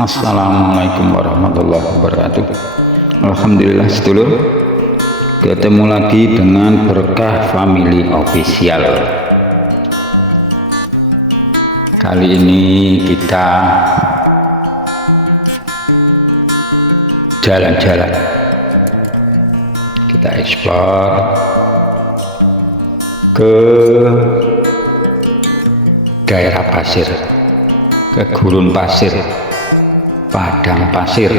Assalamualaikum warahmatullahi wabarakatuh. Alhamdulillah sedulur, ketemu lagi dengan Berkah Family Official. Kali ini kita jalan-jalan, kita eksplor ke daerah pasir, ke gurun pasir, padang pasir.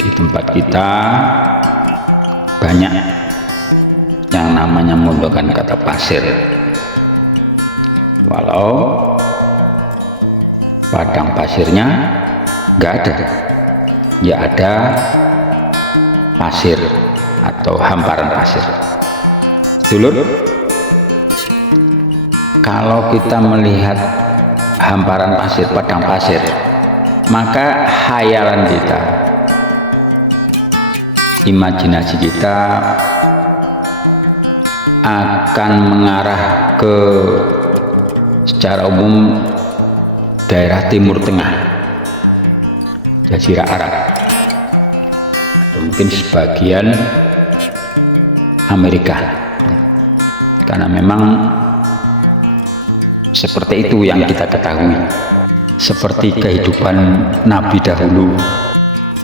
Di tempat kita banyak yang namanya menggunakan kata pasir, walau padang pasirnya nggak ada, ya ada pasir atau hamparan pasir. Dulur, kalau kita melihat hamparan pasir, padang pasir, maka khayalan kita, imajinasi kita akan mengarah ke, secara umum, daerah Timur Tengah, Jazirah Arab, atau mungkin sebagian Amerika, karena memang seperti itu yang kita ketahui. Seperti kehidupan Nabi dahulu,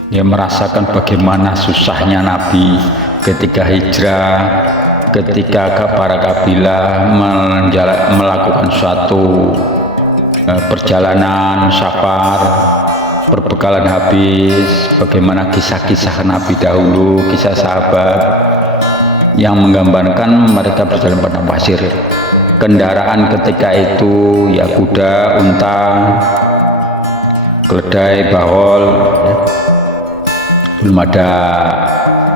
dia merasakan bagaimana susahnya Nabi ketika hijrah, ketika para kabilah melakukan suatu perjalanan safar, perbekalan habis, bagaimana kisah-kisah Nabi dahulu, kisah sahabat yang menggambarkan mereka berjalan padang pasir. Kendaraan ketika itu ya kuda, unta, keledai, bahol, belum ada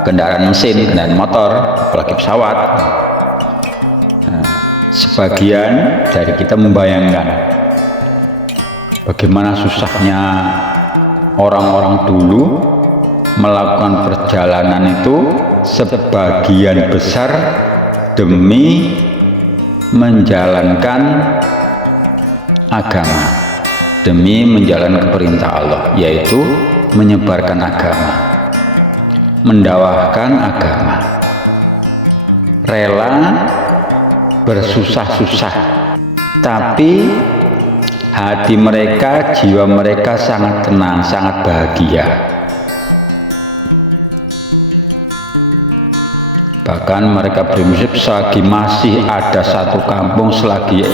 kendaraan mesin, kendaraan motor, apalagi pesawat. Nah, sebagian dari kita membayangkan bagaimana susahnya orang-orang dulu melakukan perjalanan itu sebagian besar demi menjalankan agama, demi menjalankan perintah Allah, yaitu menyebarkan agama, mendakwahkan agama, rela bersusah-susah, tapi hati mereka, jiwa mereka sangat tenang, sangat bahagia. Bahkan mereka berprinsip, selagi masih ada satu kampung, selagi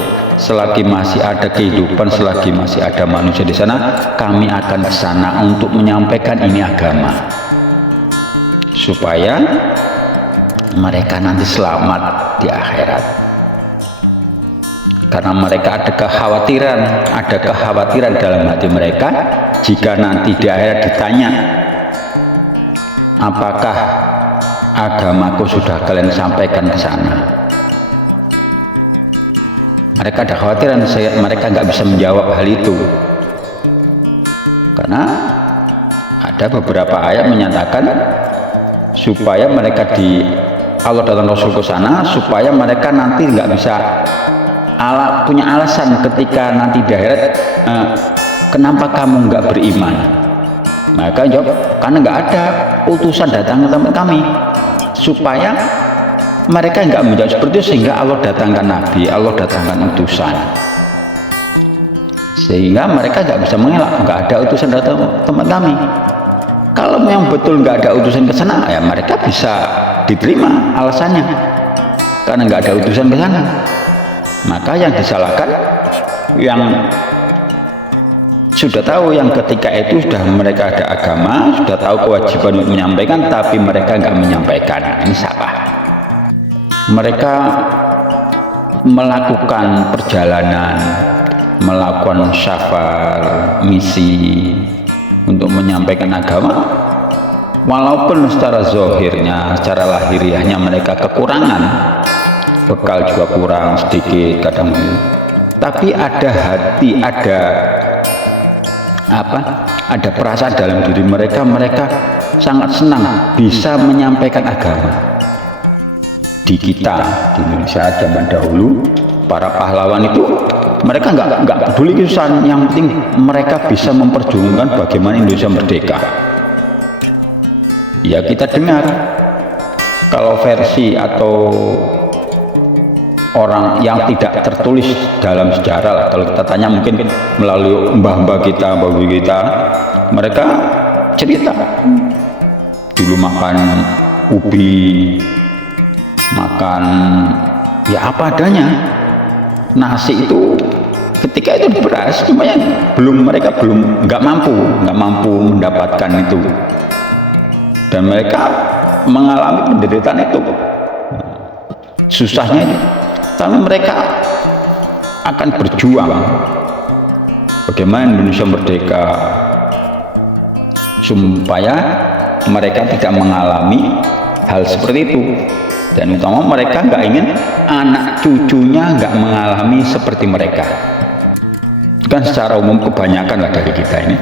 masih ada kehidupan, selagi masih ada manusia di sana, kami akan ke sana untuk menyampaikan ini agama, supaya mereka nanti selamat di akhirat. Karena mereka ada kekhawatiran dalam hati mereka, jika nanti di akhirat ditanya, apakah agamaku sudah kalian sampaikan ke sana? Mereka ada khawatiran, mereka nggak bisa menjawab hal itu, karena ada beberapa ayat menyatakan supaya mereka Allah datang Rasul ke sana, supaya mereka nanti nggak bisa punya alasan ketika nanti di akhirat, kenapa kamu nggak beriman? Maka jawab, karena nggak ada utusan datang ke tempat kami, supaya mereka nggak menjawab seperti itu, sehingga Allah datangkan Nabi, Allah datangkan utusan, sehingga mereka nggak bisa mengelak, nggak ada utusan datang ke tempat kami. Kalau yang betul nggak ada utusan ke sana, ya mereka bisa diterima alasannya, karena nggak ada utusan ke sana. Maka yang disalahkan yang sudah tahu, yang ketika itu sudah mereka ada agama, sudah tahu kewajiban untuk menyampaikan, tapi mereka nggak menyampaikan. Ini salah. Mereka melakukan perjalanan, melakukan safar, misi untuk menyampaikan agama, walaupun secara zahirnya, secara lahiriahnya mereka kekurangan, bekal juga kurang sedikit kadang, tapi ada hati, ada perasaan dalam diri mereka, mereka sangat senang bisa menyampaikan agama. Di kita, di Indonesia zaman dahulu, para pahlawan itu mereka nggak peduli kesusahan, yang penting mereka bisa memperjuangkan bagaimana Indonesia merdeka. Ya kita dengar kalau versi atau orang yang tidak tertulis dalam sejarah lah, kalau kita tanya mungkin melalui mbah-mbah kita, babu kita, mereka cerita dulu makan ubi, makan ya apa adanya, nasi itu ketika itu beras, cuma yang mereka nggak mampu mendapatkan itu, dan mereka mengalami penderitaan itu, susahnya itu. Tapi mereka akan berjuang bagaimana Indonesia merdeka supaya mereka tidak mengalami hal seperti itu, dan utama mereka nggak ingin anak cucunya nggak mengalami seperti mereka. Kan secara umum kebanyakan lah dari kita ini,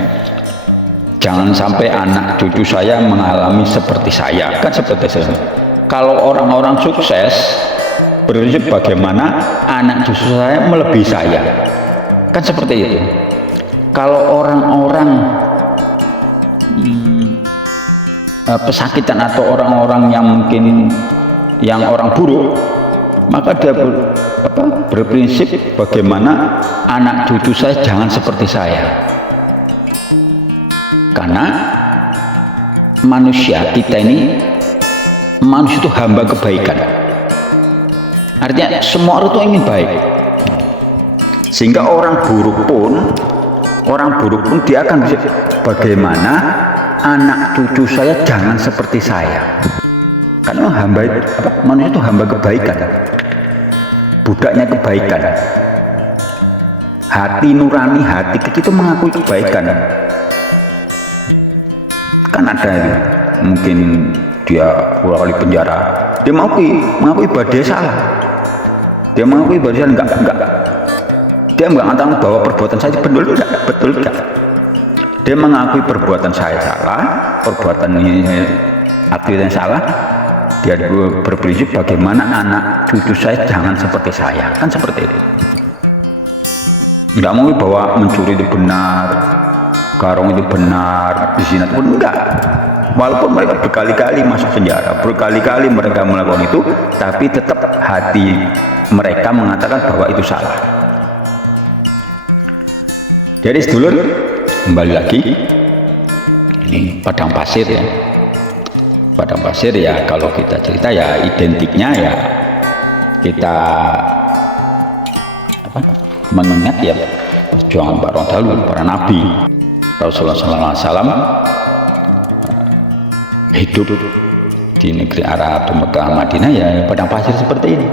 jangan sampai anak cucu saya mengalami seperti saya, kan seperti saya. Kalau orang-orang sukses berprinsip bagaimana anak cucu saya melebihi saya, kan seperti itu. Kalau orang-orang pesakitan atau orang-orang yang mungkin yang orang buruk, maka dia berprinsip bagaimana anak cucu saya jangan seperti saya. Karena manusia kita ini, manusia itu hamba kebaikan. Artinya semua orang itu ingin baik, sehingga orang buruk pun dia akan bisa bagaimana anak cucu saya jangan seperti saya. Karena manusia itu hamba kebaikan, budaknya kebaikan, hati nurani, hati kecil itu mengakui kebaikan. Kan ada mungkin dia puluh kali penjara, dia mengakui bahwa dia salah. Dia mengakui bahwa dia dia nggak mengatakan bahwa perbuatan saya betul tidak. Dia mengakui perbuatan saya salah, perbuatan ini aktivitas salah. Dia berprinsip bagaimana anak cucu saya jangan seperti saya, kan seperti itu. Nggak mengakui bahwa mencuri itu benar, garong itu benar, zina itu pun enggak. Walaupun mereka berkali-kali masuk penjara, berkali-kali mereka melakukan itu, tapi tetap hati mereka mengatakan bahwa itu salah. Jadi sedulur, kembali lagi, ini padang pasir ya. Padang pasir ya, kalau kita cerita ya identiknya ya kita mengingat ya perjuangan para dahulu, para nabi. Rasulullah SAW hidup di negeri Arab, di Mekah, Madinah ya padang pasir seperti ini.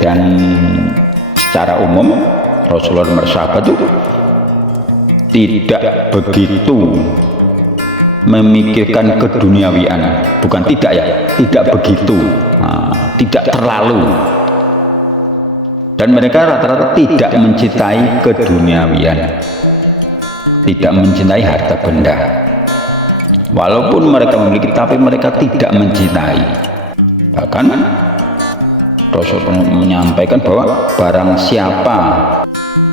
Dan secara umum Rasulullah bersahabat itu tidak begitu memikirkan keduniawian, bukan tidak ya, tidak begitu, tidak terlalu. Dan mereka rata-rata tidak mencintai keduniawian, tidak mencintai harta benda. Walaupun mereka memiliki, tapi mereka tidak mencintai. Bahkan Rasul menyampaikan bahwa barang siapa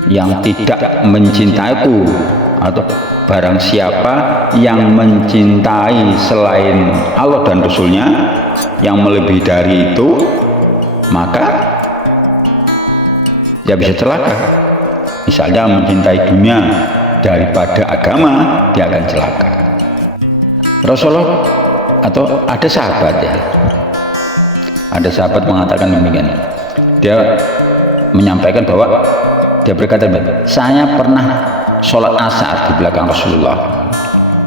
yang tidak mencintaiku, atau barang siapa yang mencintai selain Allah dan Rasulnya yang melebihi dari itu, maka dia bisa celaka. Misalnya mencintai dunia daripada agama, dia akan celaka. Rasulullah atau ada sahabat ya, ada sahabat mengatakan demikian. Dia menyampaikan bahwa dia berkata, saya pernah sholat asar di belakang Rasulullah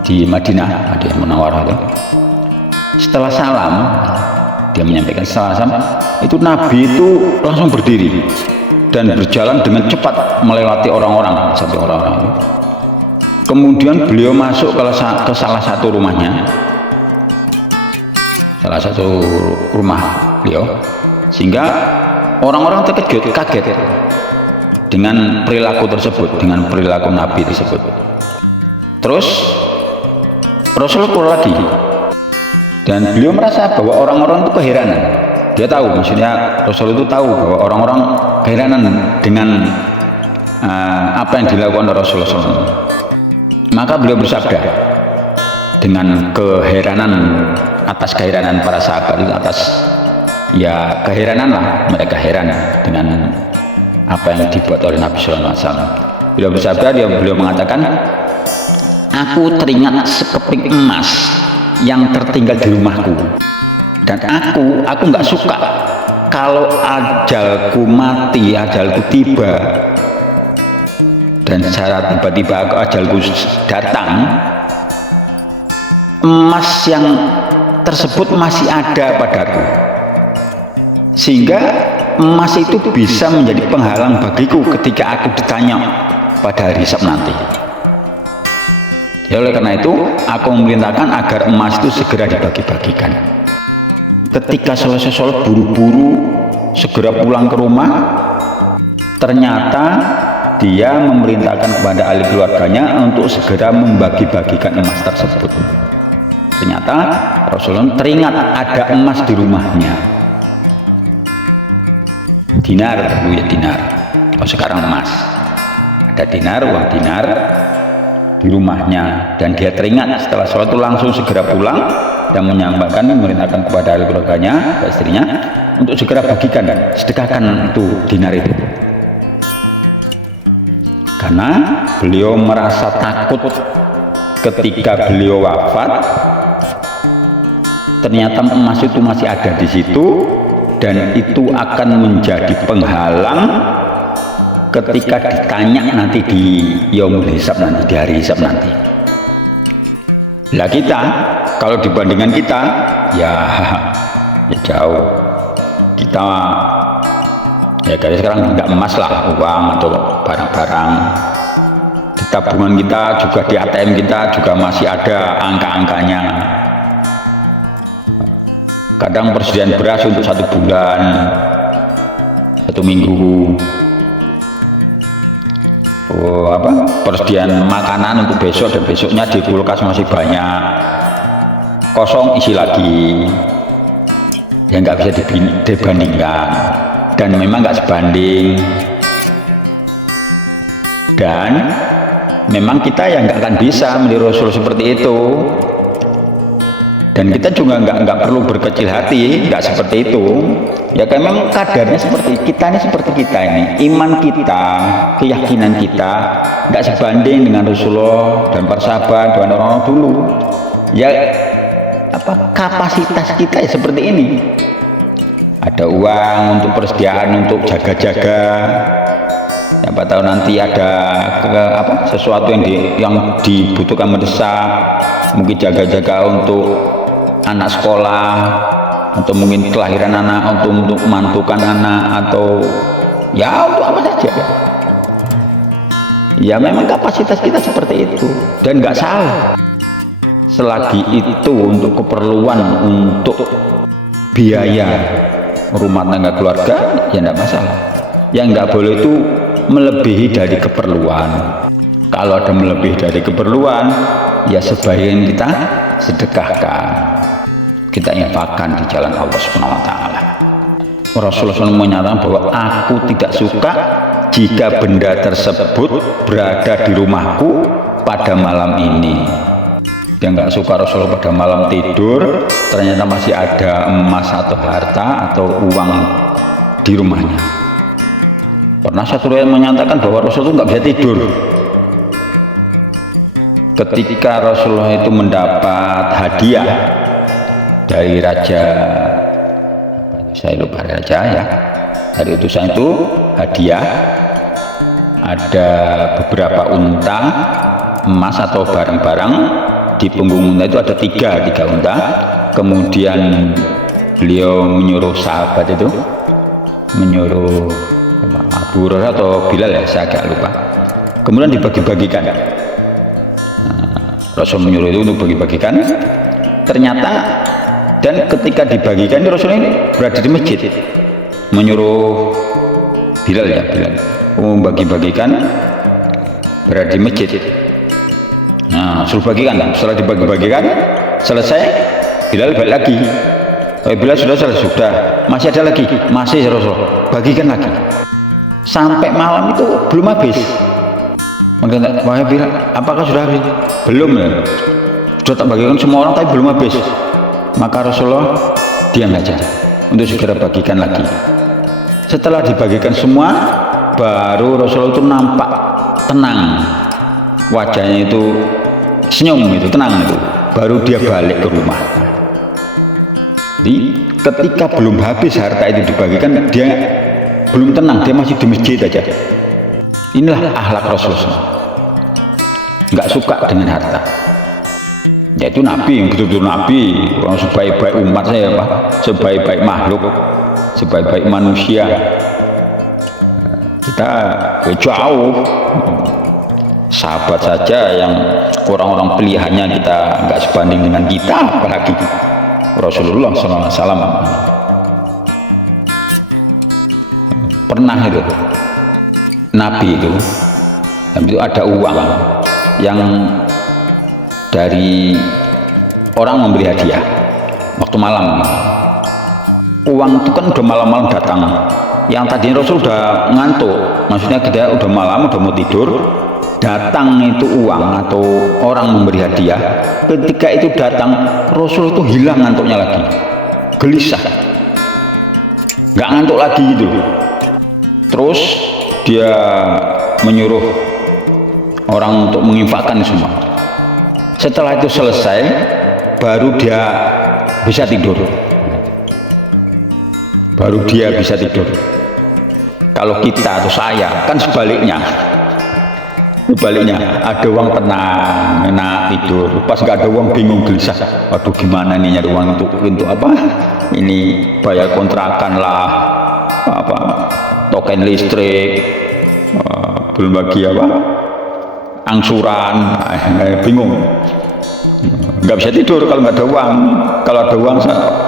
di Madinah, Madinah Munawwarah itu. Setelah salam, dia menyampaikan setelah salam itu Nabi itu langsung berdiri dan berjalan dengan cepat melewati orang-orang sampai orang-orang itu. Kemudian beliau masuk ke salah satu rumahnya, salah satu rumah beliau, sehingga orang-orang terkejut, kaget dengan perilaku tersebut, dengan perilaku Nabi tersebut. Terus Rasulullah keluar lagi, dan beliau merasa bahwa orang-orang itu keheranan. dia tahu, maksudnya Rasul itu tahu bahwa orang-orang keheranan dengan apa yang dilakukan Rasulullah SAW. Maka beliau bersabda dengan keheranan, atas keheranan para sahabat itu, atas ya keheranan lah, mereka heran dengan apa yang dibuat oleh Nabi Sallallahu Alaihi Wasallam. Beliau bersabda, beliau mengatakan, aku teringat sekeping emas yang tertinggal di rumahku, dan aku nggak suka kalau ajalku mati, ajalku tiba, dan secara tiba-tiba ajalku datang, emas yang tersebut masih ada padaku, sehingga emas itu bisa menjadi penghalang bagiku ketika aku ditanya pada hari hisab nanti. Ya, oleh karena itu aku memerintahkan agar emas itu segera dibagi-bagikan. Ketika selesai sholat, buru-buru segera pulang ke rumah, ternyata dia memerintahkan kepada ahli keluarganya untuk segera membagi-bagikan emas tersebut. Ternyata Rasulullah teringat ada emas di rumahnya, dinar dulu ya, dinar. Oh, sekarang emas, ada dinar, uang dinar di rumahnya, dan dia teringat setelah sholat itu langsung segera pulang dan menyampaikan, memerintahkan kepada ahli keluarganya, istrinya, untuk segera bagikan dan sedekahkan itu dinar itu, karena beliau merasa takut ketika beliau wafat ternyata emas itu masih ada di situ, dan itu akan menjadi penghalang ketika ditanya nanti di yaumul hisab, nanti di hari hisab nanti. Lah kita kalau dibandingkan kita ya jauh, kita ya dari sekarang nggak emas lah, uang atau barang-barang. Di tabungan kita juga, di ATM kita juga masih ada angka-angkanya. Kadang persediaan beras untuk 1 bulan, 1 minggu, persediaan makanan untuk besok dan besoknya di kulkas masih banyak, kosong isi lagi, ya nggak bisa dibandingkan, dan memang nggak sebanding, dan memang kita yang nggak akan bisa meniru Rasul seperti itu. Dan kita juga nggak perlu berkecil hati, nggak seperti itu. Ya kan memang kadarnya seperti kita ini, seperti kita ini, iman kita, keyakinan kita nggak sebanding dengan Rasulullah dan para sahabat dan orang-orang dulu. Ya kapasitas kita ya seperti ini. Ada uang untuk persediaan, untuk jaga-jaga. Siapa tahu nanti ada sesuatu yang dibutuhkan mendesak, mungkin jaga-jaga untuk anak sekolah, atau mungkin kelahiran anak, untuk mantukan anak, atau ya untuk apa saja. Ya memang kapasitas kita seperti itu, dan nggak salah. Selagi itu untuk keperluan, untuk biaya rumah tangga keluarga, ya nggak masalah. Yang nggak boleh itu melebihi dari keperluan. Kalau ada melebihi dari keperluan, ya sebaiknya kita sedekahkan, kita infakkan di jalan Allah Subhanahu wa taala. Rasulullah SAW menyatakan bahwa aku tidak suka jika benda tersebut berada di rumahku pada malam ini. Dia nggak suka Rasulullah pada malam tidur ternyata masih ada emas atau harta atau uang di rumahnya. Pernah satu riwayat menyatakan bahwa Rasulullah nggak bisa tidur ketika Rasulullah itu mendapat hadiah dari raja, saya lupa raja ya, dari utusan itu hadiah, ada beberapa unta emas atau barang-barang di punggung unta itu, ada tiga unta. Kemudian beliau menyuruh sahabat itu, menyuruh Abu Hurairah atau Bilal ya, saya agak lupa, kemudian dibagi-bagikan. Rasul menyuruh itu untuk bagi-bagikan, ternyata, dan ketika dibagikan Rasul ini berada di masjid, menyuruh Bilal ya, Bilal membagi-bagikan, berada di masjid. Nah, suruh bagikan. Setelah dibagi-bagikan selesai, Bilal balik lagi. Bilal sudah. masih ada lagi, masih ya Rasulullah, bagikan lagi. Sampai malam itu belum habis. Maka Wahai bilang, apakah sudah habis? Belum ya. Sudah tak bagikan semua orang tapi belum habis. Maka Rasulullah diam aja untuk segera bagikan lagi. Setelah dibagikan semua, baru Rasulullah itu nampak tenang, wajahnya itu senyum, itu tenang itu. Baru dia balik ke rumah. Jadi ketika belum habis harta itu dibagikan, dia belum tenang, dia masih di masjid aja. Inilah akhlak Rasulullah, nggak suka dengan harta. Yaitu Nabi yang betul-betul Nabi, orang sebaik-baik umat saya, Pak, sebaik-baik makhluk, sebaik-baik manusia. Kita jauh, sahabat saja yang orang-orang pilihannya kita nggak sebanding dengan kita, apalagi Rasulullah SAW. Pernah itu Nabi itu ada uang yang dari orang memberi hadiah waktu malam. Uang itu kan udah malam-malam datang, yang tadi Rasul udah ngantuk, maksudnya kita udah malam, udah mau tidur, datang itu uang atau orang memberi hadiah. Ketika itu datang, Rasul itu hilang ngantuknya lagi, gelisah, nggak ngantuk lagi gitu. Terus dia menyuruh orang untuk menginfakkan semua. Setelah itu selesai, baru dia bisa tidur. Baru dia bisa tidur. Kalau kita atau saya kan sebaliknya. Ada uang tenang, enak tidur. Pas nggak ada uang bingung, gelisah. Waduh, gimana nih nyari uang untuk apa? Ini bayar kontrakan lah, apa token listrik, belum bagi apa angsuran, bingung, nggak bisa tidur kalau nggak ada uang. Kalau ada uang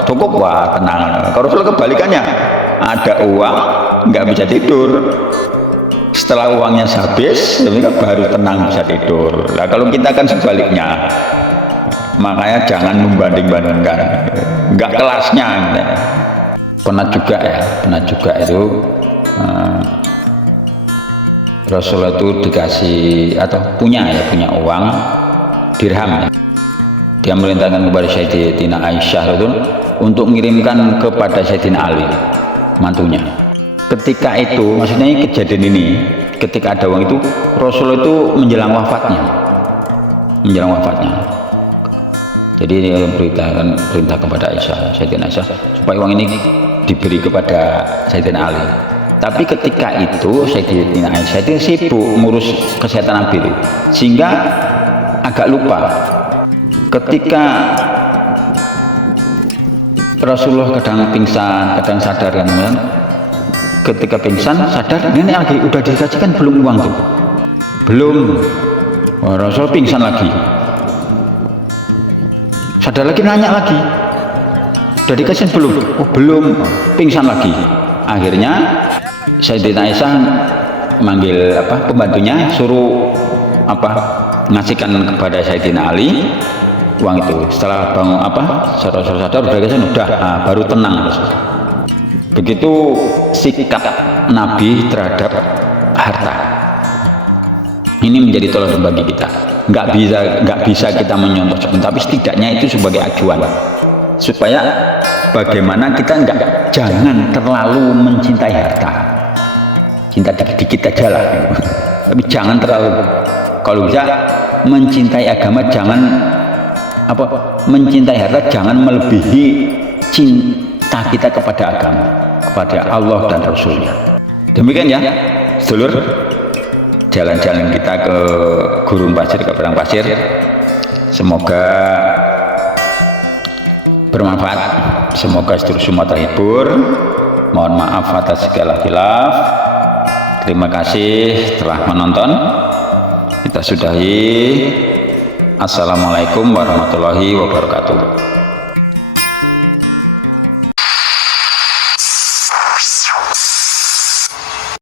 cukup, wah tenang. Kalau kebalikannya, ada uang nggak bisa tidur, setelah uangnya habis baru tenang bisa tidur. Nah kalau kita kan sebaliknya, makanya jangan membanding-bandingkan, nggak kelasnya. Pernah juga itu Rasulullah itu dikasih atau punya uang dirham. Dia merintahkan kepada Sayyidatina Aisyah itu untuk mengirimkan kepada Sayyidina Ali, mantunya. Ketika itu, maksudnya kejadian ini, ketika ada uang itu, Rasulullah itu menjelang wafatnya. Jadi dia perintah kepada Aisyah, Sayyidina Aisyah, supaya uang ini diberi kepada Sayyidina Ali. Tapi ketika itu Sayyidina Aisyah itu sibuk ngurus kesehatan Nabi itu, sehingga agak lupa. Ketika Rasulullah kadang pingsan, kadang sadar kan, ketika pingsan sadar, ini lagi udah dikasihkan belum uang tuh, belum. Rasul pingsan lagi, sadar lagi, nanya lagi, udah dikasih belum? Oh belum, pingsan lagi. Akhirnya Sayyidina Aisyah manggil pembantunya, suruh ngasihkan kepada Sayyidina Ali uang itu. Setelah bangun sadar udah dikasih, baru tenang. Begitu sikap Nabi terhadap harta. Ini menjadi teladan bagi kita. Nggak bisa kita menyontoh, tapi setidaknya itu sebagai acuan supaya bagaimana kita jangan terlalu mencintai harta. Cinta dikit-dikit aja lah, tapi jangan terlalu. Kalau bisa mencintai agama, jangan mencintai harta, jangan melebihi cinta kita kepada agama, kepada Allah dan Rasulnya. Demikian ya, sedulur, jalan-jalan kita ke Gurun Pasir, ke Padang Pasir. Semoga bermanfaat, semoga sedulur semua terhibur. Mohon maaf atas segala khilaf. Terima kasih telah menonton. Kita sudahi. Assalamualaikum warahmatullahi wabarakatuh.